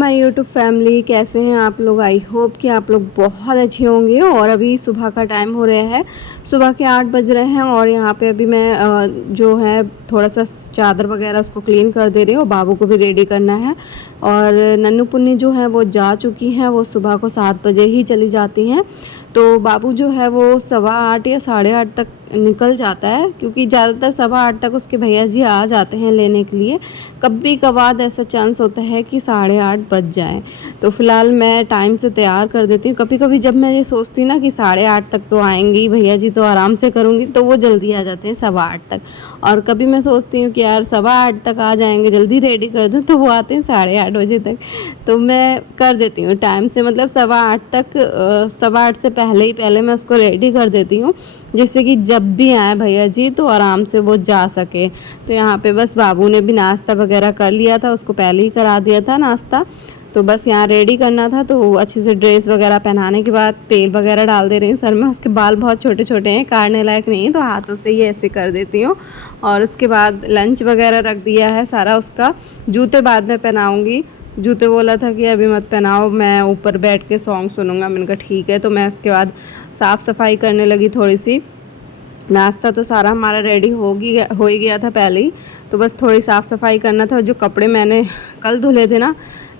My YouTube family, कैसे हैं आप लोग। आई होप कि आप लोग बहुत अच्छे होंगे। और अभी सुबह का टाइम हो रहा है, सुबह के 8 बज रहे हैं। और यहाँ पे अभी मैं जो है थोड़ा सा चादर वगैरह उसको क्लीन कर दे रही हूँ। बाबू को भी रेडी करना है। और नन्नू पुन्नी जो है वो जा चुकी हैं, वो सुबह को 7 बजे ही चली जाती हैं। तो बाबू जो है वो 8:15 या 8:30 तक निकल जाता है, क्योंकि ज़्यादातर 8:15 तक उसके भैया जी आ जाते हैं लेने के लिए। कभी कभार ऐसा चांस होता है कि 8:30 बज जाए, तो फ़िलहाल मैं टाइम से तैयार कर देती हूँ। कभी कभी जब मैं ये सोचती हूँ ना कि 8:30 तक तो आएंगी भैया जी, तो आराम से करूँगी, तो वो जल्दी आ जाते हैं 8:15 तक। और कभी मैं सोचती हूँ कि यार 8:15 तक आ जाएंगे, जल्दी रेडी कर दूँ, तो वो आते हैं 8:30 बजे तक। तो मैं कर देती हूँ टाइम से, मतलब 8:15 तक 8:15 से पहले मैं उसको रेडी कर देती हूँ, जिससे कि जब भी आए भैया जी तो आराम से वो जा सके। तो यहाँ पे बस बाबू ने भी नाश्ता वगैरह कर लिया था, उसको पहले ही करा दिया था नाश्ता। तो बस यहाँ रेडी करना था, तो अच्छे से ड्रेस वगैरह पहनाने के बाद तेल वगैरह डाल दे रही हूँ सर में। उसके बाल बहुत छोटे छोटे हैं, काटने लायक नहीं है, तो हाथों से ही ऐसे कर देती हूँ। और उसके बाद लंच वगैरह रख दिया है सारा उसका। जूते बाद में पहनाऊँगी। जूते बोला था कि अभी मत पहनाओ, मैं ऊपर बैठ के सॉन्ग सुनूंगा। मैंने कहा ठीक है। तो मैं उसके बाद साफ़ सफाई करने लगी थोड़ी सी। नाश्ता तो सारा हमारा रेडी हो ही गया था पहले ही, तो बस थोड़ी साफ़ सफाई करना था। जो कपड़े मैंने कल धुले थे ना,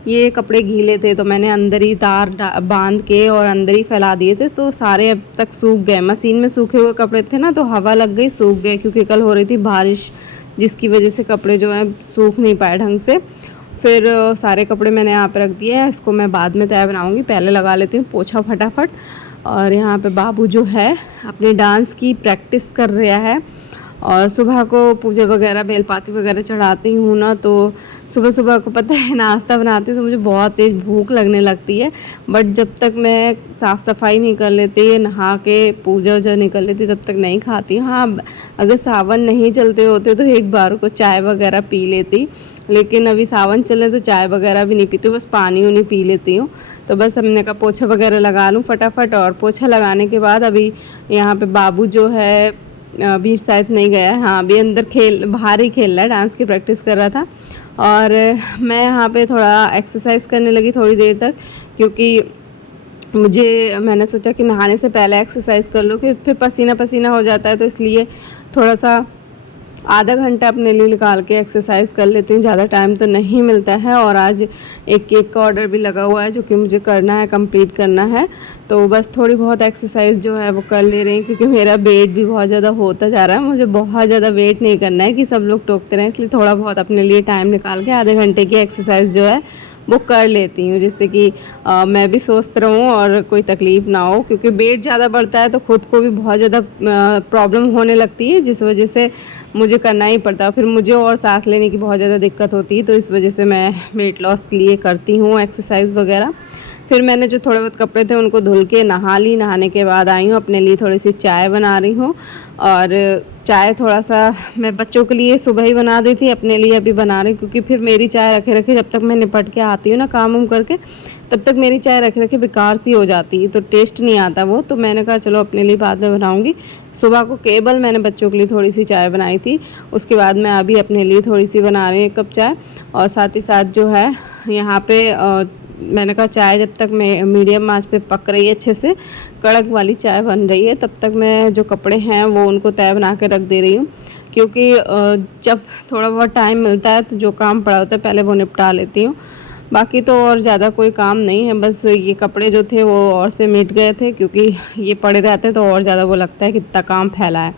ये कपड़े गीले थे, तो मैंने अंदर ही तार बांध के और अंदर ही फैला दिए थे, तो सारे अब तक सूख गए। मशीन में सूखे हुए कपड़े थे ना, तो हवा लग गई, सूख गए, क्योंकि कल हो रही थी बारिश, जिसकी वजह से कपड़े जो हैं सूख नहीं पाए ढंग से। फिर सारे कपड़े मैंने यहाँ पे रख दिए हैं। इसको मैं बाद में तय बनाऊँगी, पहले लगा लेती हूँ पोछा फटाफट। और यहाँ पे बाबू जो है अपने डांस की प्रैक्टिस कर रहा है। और सुबह को पूजा वगैरह बेलपाती वगैरह चढ़ाती हूँ ना, तो सुबह सुबह को पता है नाश्ता बनाती हूँ तो मुझे बहुत तेज़ भूख लगने लगती है। बट जब तक मैं साफ़ सफाई नहीं कर लेती, नहा के पूजा वूजा नहीं कर लेती, तब तक नहीं खाती हूँ। हाँ, अगर सावन नहीं चलते होते तो एक बार को चाय वगैरह पी लेती, लेकिन अभी सावन चले तो चाय वगैरह भी नहीं पीती, बस पानी उनी पी लेती हूँ। तो बस हमने कहा पोछा वगैरह लगा लूँ फटाफट। और पोछा लगाने के बाद अभी यहाँ पे बाबू जो है अभी शायद नहीं गया है, हाँ अभी अंदर बाहर ही खेल रहा है, डांस की प्रैक्टिस कर रहा था। और मैं यहाँ पे थोड़ा एक्सरसाइज करने लगी थोड़ी देर तक, क्योंकि मैंने सोचा कि नहाने से पहले एक्सरसाइज कर लो, कि फिर पसीना पसीना हो जाता है, तो इसलिए थोड़ा सा आधा घंटा अपने लिए निकाल के एक्सरसाइज कर लेती हूँ। ज़्यादा टाइम तो नहीं मिलता है। और आज एक केक का ऑर्डर भी लगा हुआ है, जो कि मुझे करना है, कंप्लीट करना है। तो बस थोड़ी बहुत एक्सरसाइज जो है वो कर ले रही हूँ, क्योंकि मेरा वेट भी बहुत ज़्यादा होता जा रहा है। मुझे बहुत ज़्यादा वेट नहीं करना है कि सब लोग टोकते रहें, इसलिए थोड़ा बहुत अपने लिए टाइम निकाल के आधे घंटे की एक्सरसाइज जो है वो कर लेती हूँ, जिससे कि मैं भी स्वस्थ रहूँ और कोई तकलीफ़ ना हो। क्योंकि वेट ज़्यादा बढ़ता है तो खुद को भी बहुत ज़्यादा प्रॉब्लम होने लगती है, जिस वजह से मुझे करना ही पड़ता है। फिर मुझे और सांस लेने की बहुत ज़्यादा दिक्कत होती है, तो इस वजह से मैं वेट लॉस के लिए करती हूँ एक्सरसाइज वगैरह। फिर मैंने जो थोड़े बहुत कपड़े थे उनको धुल के नहा ली। नहाने के बाद आई हूँ, अपने लिए थोड़ी सी चाय बना रही हूँ। और चाय थोड़ा सा मैं बच्चों के लिए सुबह ही बना दी थी, अपने लिए अभी बना रही हूँ, क्योंकि फिर मेरी चाय रखे रखे जब तक मैं निपट के आती हूँ ना काम वाम करके, तब तक मेरी चाय रखे रखे बेकार सी हो जाती है, तो टेस्ट नहीं आता वो। तो मैंने कहा चलो अपने लिए बाद में बनाऊँगी। सुबह को केवल मैंने बच्चों के लिए थोड़ी सी चाय बनाई थी, उसके बाद मैं अभी अपने लिए थोड़ी सी बना रही हूँ 1 कप चाय। और साथ ही साथ जो है यहाँ पे मैंने कहा चाय जब तक मैं मीडियम आंच पे पक रही है, अच्छे से कड़क वाली चाय बन रही है, तब तक मैं जो कपड़े हैं वो उनको तय बना के रख दे रही हूँ। क्योंकि जब थोड़ा बहुत टाइम मिलता है तो जो काम पड़ा होता है पहले वो निपटा लेती हूँ। बाकी तो और ज़्यादा कोई काम नहीं है, बस ये कपड़े जो थे वो और से मिट गए थे, क्योंकि ये पड़े रहते तो और ज़्यादा वो लगता है कि इतना काम फैला है।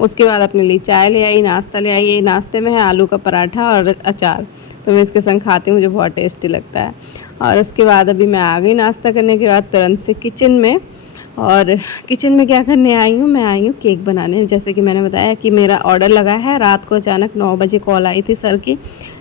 उसके बाद अपने लिए चाय ले आई, नाश्ता ले आई। ये नाश्ते में है आलू का पराठा और अचार, तो मैं इसके संग खाती हूँ, मुझे बहुत टेस्टी लगता है। और उसके बाद अभी मैं आ गई नाश्ता करने के बाद तुरंत से किचन में। और किचन में क्या करने आई हूँ, मैं आई हूँ केक बनाने। जैसे कि मैंने बताया कि मेरा ऑर्डर लगा है, रात को अचानक 9 बजे कॉल आई थी सर की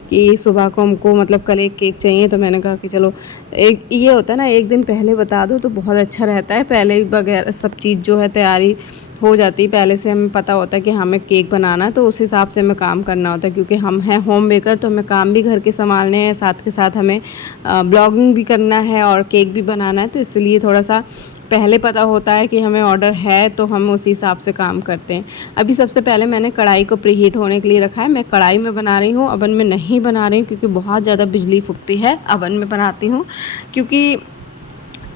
कि सुबह को हमको मतलब कल एक केक चाहिए। तो मैंने कहा कि चलो, एक ये होता है ना, एक दिन पहले बता दो तो बहुत अच्छा रहता है, पहले वगैरह सब चीज़ जो है तैयारी हो जाती है, पहले से हमें पता होता है कि हमें केक बनाना है, तो उस हिसाब से हमें काम करना होता है। क्योंकि हम हैं होम बेकर, तो हमें काम भी घर के संभालने हैं, साथ के साथ हमें ब्लॉगिंग भी करना है और केक भी बनाना है, तो इसलिए थोड़ा सा पहले पता होता है कि हमें ऑर्डर है तो हम उसी हिसाब से काम करते हैं। अभी सबसे पहले मैंने कढ़ाई को प्रीहीट होने के लिए रखा है। मैं कढ़ाई में बना रही हूँ, ओवन में नहीं बना रही हूँ क्योंकि बहुत ज़्यादा बिजली फूकती है। ओवन में बनाती हूँ क्योंकि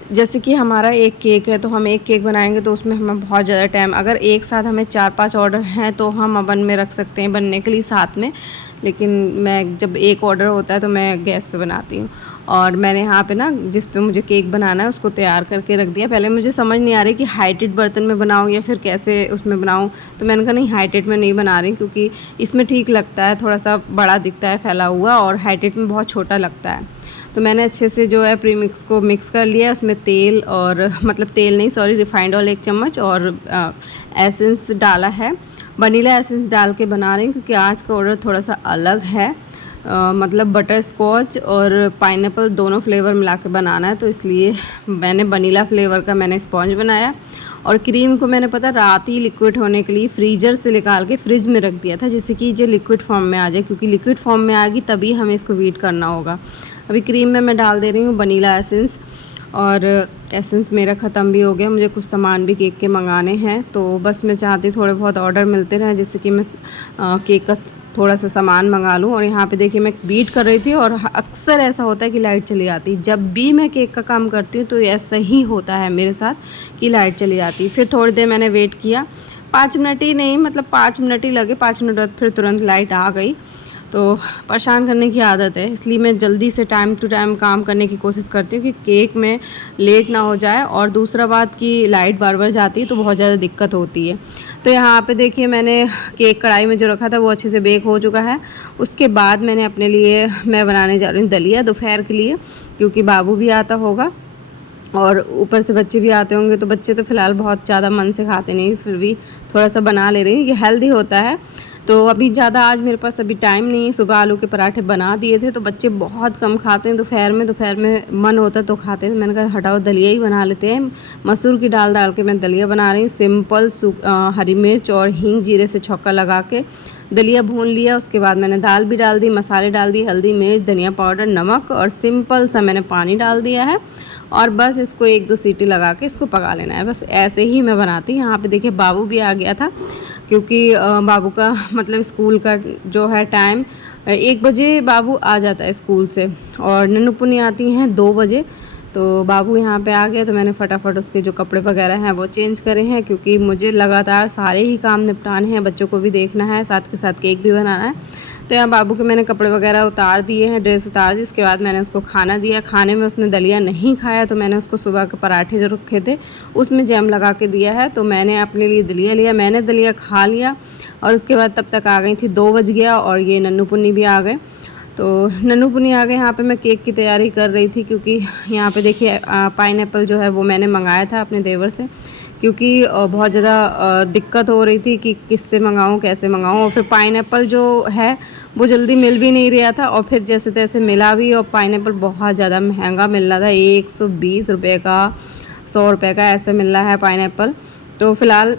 जैसे कि हमारा एक केक है तो हम एक केक बनाएंगे तो उसमें हमें बहुत ज़्यादा टाइम, अगर एक साथ हमें 4-5 ऑर्डर हैं तो हम ओवन में रख सकते हैं बनने के लिए साथ में, लेकिन मैं जब एक ऑर्डर होता है तो मैं गैस पे बनाती हूँ। और मैंने यहाँ पे ना जिस पे मुझे केक बनाना है उसको तैयार करके रख दिया। पहले मुझे समझ नहीं आ रही कि हाइटेड बर्तन में बनाऊँ या फिर कैसे उसमें बनाऊँ, तो मैंने कहा नहीं हाइटेड में नहीं बना रही क्योंकि इसमें ठीक लगता है, थोड़ा सा बड़ा दिखता है फैला हुआ, और हाइटेड में बहुत छोटा लगता है। तो मैंने अच्छे से जो है प्रीमिक्स को मिक्स कर लिया। उसमें तेल और मतलब तेल नहीं सॉरी रिफाइंड ऑयल 1 चम्मच और एसेंस डाला है। वनीला एसेंस डाल के बना रही हूँ क्योंकि आज का ऑर्डर थोड़ा सा अलग है, मतलब बटर स्कॉच और पाइनएप्पल दोनों फ्लेवर मिला के बनाना है, तो इसलिए मैंने वनीला फ्लेवर का मैंने स्पॉन्ज बनाया। और क्रीम को मैंने पता रात ही लिक्विड होने के लिए फ्रीज़र से निकाल के फ्रिज में रख दिया था, जिससे कि जो लिक्विड फॉर्म में आ जाए, क्योंकि लिक्विड फॉर्म में आएगी तभी हमें इसको बीट करना होगा। अभी क्रीम में मैं डाल दे रही हूँ वनीला एसेंस, और एसेंस मेरा ख़त्म भी हो गया। मुझे कुछ सामान भी केक के मंगाने हैं, तो बस मैं चाहती थोड़े बहुत ऑर्डर मिलते रहें जिससे कि मैं केक का थोड़ा सा सामान मंगा लूँ। और यहाँ पे देखिए मैं बीट कर रही थी और अक्सर ऐसा होता है कि लाइट चली जाती है। जब भी मैं केक का काम करती हूँ तो ऐसा ही होता है मेरे साथ कि लाइट चली जाती है। फिर थोड़ी देर मैंने वेट किया, 5 मिनट ही नहीं मतलब 5 मिनट ही लगे, 5 मिनट बाद फिर तुरंत लाइट आ गई। तो परेशान करने की आदत है, इसलिए मैं जल्दी से टाइम टू टाइम काम करने की कोशिश करती हूँ कि केक में लेट ना हो जाए। और दूसरा बात कि लाइट बार बार जाती है तो बहुत ज़्यादा दिक्कत होती है। तो यहाँ पे देखिए मैंने केक कढ़ाई में जो रखा था वो अच्छे से बेक हो चुका है। उसके बाद मैंने अपने लिए मैं बनाने जा रही हूँ दलिया दोपहर के लिए, क्योंकि बाबू भी आता होगा और ऊपर से बच्चे भी आते होंगे। तो बच्चे तो फ़िलहाल बहुत ज़्यादा मन से खाते नहीं, फिर भी थोड़ा सा बना ले रही हूँ, ये हेल्दी होता है। तो अभी ज़्यादा आज मेरे पास अभी टाइम नहीं है। सुबह आलू के पराठे बना दिए थे तो बच्चे बहुत कम खाते हैं दोपहर में मन होता तो खाते हैं, तो मैंने कहा हटाओ दलिया ही बना लेते हैं। मसूर की दाल डाल के मैं दलिया बना रही हूँ, सिंपल हरी मिर्च और हींग जीरे से छौंका लगा के दलिया भून लिया। उसके बाद मैंने दाल भी डाल दी, मसाले डाल दिए, हल्दी मिर्च धनिया पाउडर नमक, और सिंपल सा मैंने पानी डाल दिया है। और बस इसको 1-2 सीटी लगा के इसको पका लेना है। बस ऐसे ही मैं बनाती हूँ। यहाँ पे देखिए बाबू भी आ गया था, क्योंकि बाबू का मतलब स्कूल का जो है टाइम 1 बजे बाबू आ जाता है स्कूल से, और नन्नू पुनी आती हैं 2 बजे। तो बाबू यहाँ पे आ गया तो मैंने फटाफट उसके जो कपड़े वगैरह हैं वो चेंज करे हैं, क्योंकि मुझे लगातार सारे ही काम निपटाने हैं, बच्चों को भी देखना है, साथ के साथ केक भी बनाना है। तो यहाँ बाबू के मैंने कपड़े वगैरह उतार दिए हैं, ड्रेस उतार दी। उसके बाद मैंने उसको खाना दिया। खाने में उसने दलिया नहीं खाया तो मैंने उसको सुबह के पराठे जो रखे थे उसमें जैम लगा के दिया है। तो मैंने अपने लिए दलिया लिया, मैंने दलिया खा लिया। और उसके बाद तब तक आ गई थी 2 बज गया और ये नन्नू पुन्नी भी आ गए। तो नन्नू पुनी आ गए। यहाँ पे मैं केक की तैयारी कर रही थी, क्योंकि यहाँ पे देखिए पाइनएप्पल जो है वो मैंने मंगाया था अपने देवर से, क्योंकि बहुत ज़्यादा दिक्कत हो रही थी कि किससे मंगाऊँ कैसे मंगाऊँ। और फिर पाइनएप्पल जो है वो जल्दी मिल भी नहीं रहा था, और फिर जैसे तैसे मिला भी। और पाइनएप्पल बहुत ज़्यादा महंगा मिल रहा था, 120 रुपये का, 100 रुपये का ऐसे मिल रहा है पाइनएप्पल। तो फ़िलहाल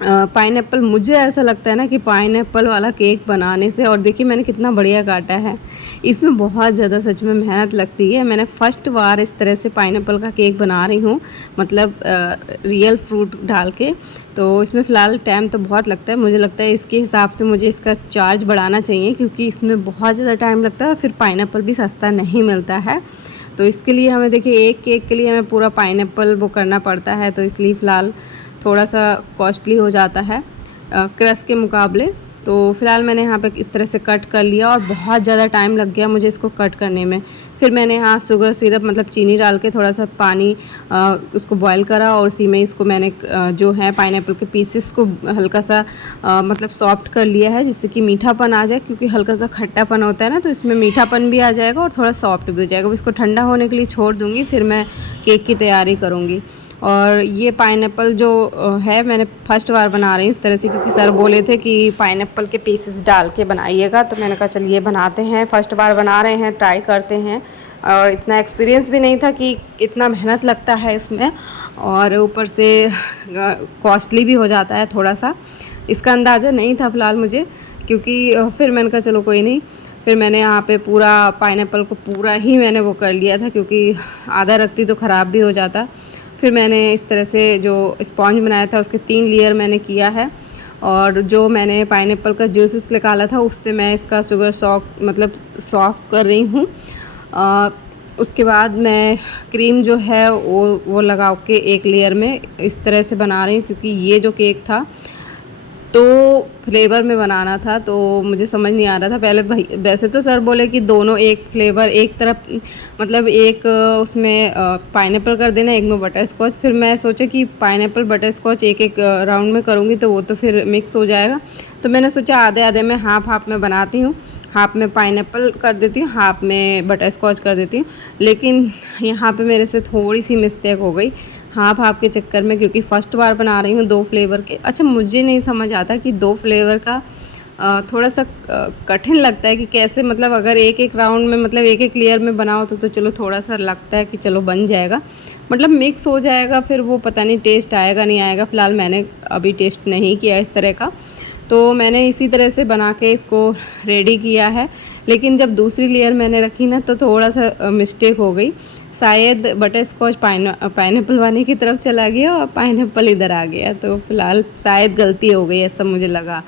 पाइनएप्पल मुझे ऐसा लगता है ना कि पाइनएप्पल वाला केक बनाने से, और देखिए मैंने कितना बढ़िया काटा है, इसमें बहुत ज़्यादा सच में मेहनत लगती है। मैंने फ़र्स्ट बार इस तरह से पाइनएप्पल का केक बना रही हूँ, मतलब रियल फ्रूट डाल के। तो इसमें फ़िलहाल टाइम तो बहुत लगता है, मुझे लगता है इसके हिसाब से मुझे इसका चार्ज बढ़ाना चाहिए, क्योंकि इसमें बहुत ज़्यादा टाइम लगता है और फिर पाइनएप्पल भी सस्ता नहीं मिलता है। तो इसके लिए हमें देखिए एक केक के लिए हमें पूरा पाइनएप्पल वो करना पड़ता है, तो इसलिए फ़िलहाल थोड़ा सा कॉस्टली हो जाता है क्रश के मुकाबले। तो फ़िलहाल मैंने यहाँ पे इस तरह से कट कर लिया, और बहुत ज़्यादा टाइम लग गया मुझे इसको कट करने में। फिर मैंने यहाँ शुगर सिरप मतलब चीनी डाल के थोड़ा सा पानी उसको बॉईल करा, और उसी में इसको मैंने जो है पाइनएप्पल के पीसेस को हल्का सा मतलब सॉफ्ट कर लिया है, जिससे कि मीठापन आ जाए, क्योंकि हल्का सा खट्टापन होता है ना, तो इसमें मीठापन भी आ जाएगा और थोड़ा सॉफ्ट भी हो जाएगा। इसको ठंडा होने के लिए छोड़ दूँगी, फिर मैं केक की तैयारी करूँगी। और ये पाइनएप्पल जो है मैंने फर्स्ट बार बना रही हूँ इस तरह से, क्योंकि सर बोले थे कि पाइनएप्पल के पीसेस डाल के बनाइएगा, तो मैंने कहा चलिए बनाते हैं, फर्स्ट बार बना रहे हैं, ट्राई करते हैं। और इतना एक्सपीरियंस भी नहीं था कि इतना मेहनत लगता है इसमें, और ऊपर से कॉस्टली भी हो जाता है थोड़ा सा, इसका अंदाज़ा नहीं था फ़िलहाल मुझे, क्योंकि फिर मैंने कहा चलो कोई नहीं। फिर मैंने यहाँ पे पूरा पाइनएप्पल को पूरा ही मैंने वो कर लिया था, क्योंकि आधा रखती तो ख़राब भी हो जाता। फिर मैंने इस तरह से जो स्पॉन्ज बनाया था उसके 3 लेयर मैंने किया है। और जो मैंने पाइनएप्पल का जूसेस निकाला था उससे मैं इसका शुगर सॉफ्ट कर रही हूँ। उसके बाद मैं क्रीम जो है वो लगा के एक लेयर में इस तरह से बना रही हूँ, क्योंकि ये जो केक था तो फ्लेवर में बनाना था, तो मुझे समझ नहीं आ रहा था पहले। भाई वैसे तो सर बोले कि दोनों एक फ्लेवर, एक तरफ मतलब एक उसमें पाइनएप्पल कर देना, एक में बटर स्कॉच। फिर मैं सोचा कि पाइनएप्पल बटर स्कॉच एक एक राउंड में करूँगी तो वो तो फिर मिक्स हो जाएगा। तो मैंने सोचा आधे आधे में हाफ में बनाती हूँ, हाफ में पाइनएप्पल कर देती हूँ, हाफ में बटर स्कॉच कर देती हूँ। लेकिन यहाँ पे मेरे से थोड़ी सी मिस्टेक हो गई हाफ के चक्कर में, क्योंकि फ़र्स्ट बार बना रही हूँ 2 फ्लेवर के। अच्छा, मुझे नहीं समझ आता कि 2 फ्लेवर का थोड़ा सा कठिन लगता है कि कैसे, मतलब अगर एक एक राउंड में मतलब एक एक लेयर में बनाओ तो चलो थोड़ा सा लगता है कि चलो बन जाएगा, मतलब मिक्स हो जाएगा। फिर वो पता नहीं टेस्ट आएगा नहीं आएगा। फ़िलहाल मैंने अभी टेस्ट नहीं किया इस तरह का, तो मैंने इसी तरह से बना के इसको रेडी किया है। लेकिन जब दूसरी लेयर मैंने रखी ना तो थोड़ा सा मिस्टेक हो गई, शायद बटर स्कॉच पाइनएप्पल वाले की तरफ चला गया और पाइनएप्पल इधर आ गया। तो फ़िलहाल शायद गलती हो गई ऐसा मुझे लगा।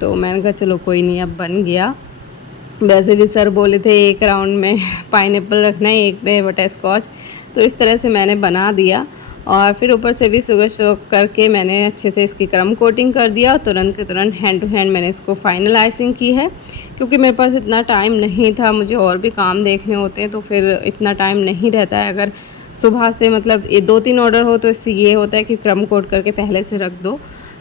तो मैंने कहा चलो कोई नहीं, अब बन गया। वैसे भी सर बोले थे एक राउंड में पाइनएप्पल रखना है, एक में बटर स्कॉच। तो इस तरह से मैंने बना दिया और फिर ऊपर से भी शुगर सोक करके मैंने अच्छे से इसकी क्रम कोटिंग कर दिया और तुरंत के तुरंत हैंड टू हैंड मैंने इसको फाइनल आइसिंग की है। क्योंकि मेरे पास इतना टाइम नहीं था, मुझे और भी काम देखने होते हैं, तो फिर इतना टाइम नहीं रहता है। अगर सुबह से मतलब ये 2-3 ऑर्डर हो तो इससे ये होता है कि क्रम कोट करके पहले से रख दो।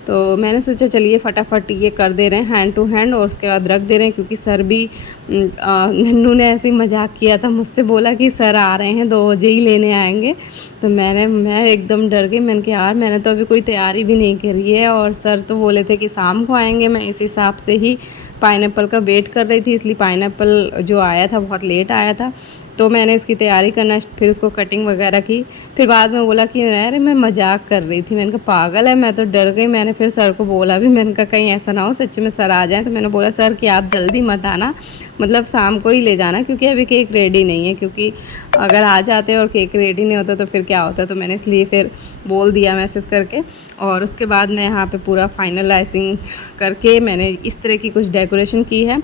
तो मैंने सोचा चलिए फटाफट ये कर दे रहे हैं हैंड टू हैंड और उसके बाद रख दे रहे हैं। क्योंकि सर भी नन्नू ने ऐसे ही मजाक किया था मुझसे, बोला कि सर आ रहे हैं 2 बजे ही लेने आएंगे। तो मैं एकदम डर गई। मैंने कहा यार मैंने तो अभी कोई तैयारी भी नहीं करी है और सर तो बोले थे कि शाम को आएंगे। मैं इस हिसाब से ही पाइनएप्पल का वेट कर रही थी, इसलिए पाइनएप्पल जो आया था बहुत लेट आया था। तो मैंने इसकी तैयारी करना, फिर उसको कटिंग वगैरह की। फिर बाद में बोला कि अरे मैं मजाक कर रही थी। मैंने कहा पागल है, मैं तो डर गई। मैंने फिर सर को बोला भी, मैंने कहा कहीं ऐसा ना हो सच में सर आ जाएं। तो मैंने बोला सर कि आप जल्दी मत आना, मतलब शाम को ही ले जाना, क्योंकि अभी केक रेडी नहीं है। क्योंकि अगर आ जाते और केक रेडी नहीं होता तो फिर क्या होता। तो मैंने इसलिए फिर बोल दिया मैसेज करके। और उसके बाद मैं यहाँ पे पूरा फाइनलाइजिंग करके मैंने इस तरह की कुछ डेकोरेशन की है।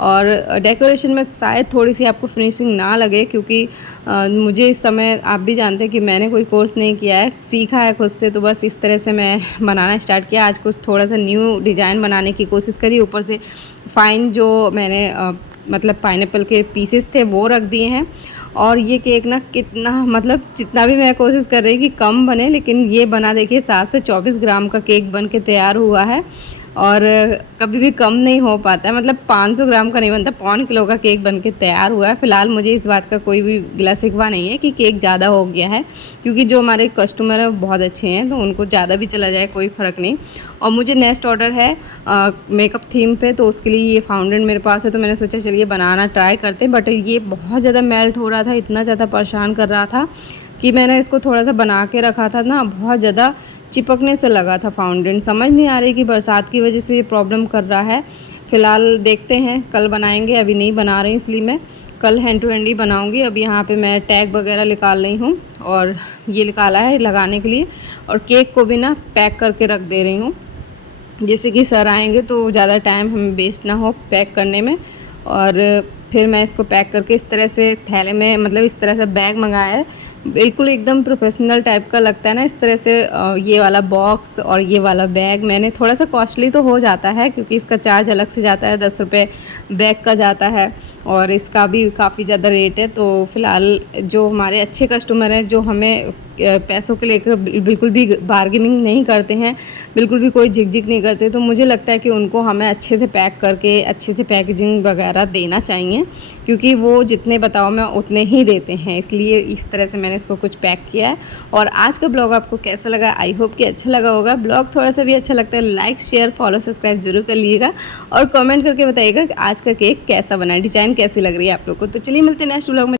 और डेकोरेशन में शायद थोड़ी सी आपको फिनिशिंग ना लगे, क्योंकि मुझे इस समय आप भी जानते हैं कि मैंने कोई कोर्स नहीं किया है, सीखा है खुद से। तो बस इस तरह से मैं बनाना स्टार्ट किया। आज कुछ थोड़ा सा न्यू डिज़ाइन बनाने की कोशिश करी। ऊपर से फाइन जो मैंने मतलब पाइनएप्पल के पीसेस थे वो रख दिए हैं। और ये केक ना कितना, मतलब जितना भी मैं कोशिश कर रही कि कम बने, लेकिन ये बना देखिए 7 से 24 ग्राम का केक बन के तैयार हुआ है। और कभी भी कम नहीं हो पाता है, मतलब 500 ग्राम का नहीं बनता, 1.25 किलो का केक बन के तैयार हुआ है। फ़िलहाल मुझे इस बात का कोई भी गिला शिकवा नहीं है कि केक ज़्यादा हो गया है, क्योंकि जो हमारे कस्टमर हैं बहुत अच्छे हैं, तो उनको ज़्यादा भी चला जाए कोई फ़र्क नहीं। और मुझे नेक्स्ट ऑर्डर है मेकअप थीम पे, तो उसके लिए ये फाउंडेन मेरे पास है। तो मैंने सोचा चलिए बनाना ट्राई करते, बट ये बहुत ज़्यादा मेल्ट हो रहा था, इतना ज़्यादा परेशान कर रहा था कि मैंने इसको थोड़ा सा बना के रखा था ना, बहुत ज़्यादा चिपकने से लगा था फाउंडेन। समझ नहीं आ रही कि बरसात की वजह से ये प्रॉब्लम कर रहा है। फ़िलहाल देखते हैं, कल बनाएंगे, अभी नहीं बना रही, इसलिए मैं कल हैंड टू हैंड ही बनाऊंगी। अभी यहाँ पे मैं टैग वगैरह निकाल रही हूँ और ये निकाला है लगाने के लिए। और केक को भी ना पैक करके रख दे रही हूँ, जैसे कि सर आएंगे तो ज़्यादा टाइम हमें वेस्ट ना हो पैक करने में। और फिर मैं इसको पैक करके इस तरह से थैले में, मतलब इस तरह से बैग मंगाया है, बिल्कुल एकदम प्रोफेशनल टाइप का लगता है ना इस तरह से। ये वाला बॉक्स और ये वाला बैग मैंने, थोड़ा सा कॉस्टली तो हो जाता है क्योंकि इसका चार्ज अलग से जाता है, 10 रुपये बैग का जाता है और इसका भी काफ़ी ज़्यादा रेट है। तो फ़िलहाल जो हमारे अच्छे कस्टमर हैं, जो हमें पैसों के लेकर बिल्कुल भी बार्गेनिंग नहीं करते हैं, बिल्कुल भी कोई झिकझिक नहीं करते, तो मुझे लगता है कि उनको हमें अच्छे से पैक करके अच्छे से पैकेजिंग वगैरह देना चाहिए, क्योंकि वो जितने बताओ मैं उतने ही देते हैं। इसलिए इस तरह से मैंने इसको कुछ पैक किया है। और आज का ब्लॉग आपको कैसा लगा, आई होप कि अच्छा लगा होगा। ब्लॉग थोड़ा सा भी अच्छा लगता है लाइक शेयर फॉलो सब्सक्राइब जरूर कर लीजिएगा और कमेंट करके बताइएगा कि आज का केक कैसा बना है, डिज़ाइन कैसी लग रही है आप लोग को। तो चलिए मिलते हैं नेक्स्ट ब्लॉग में।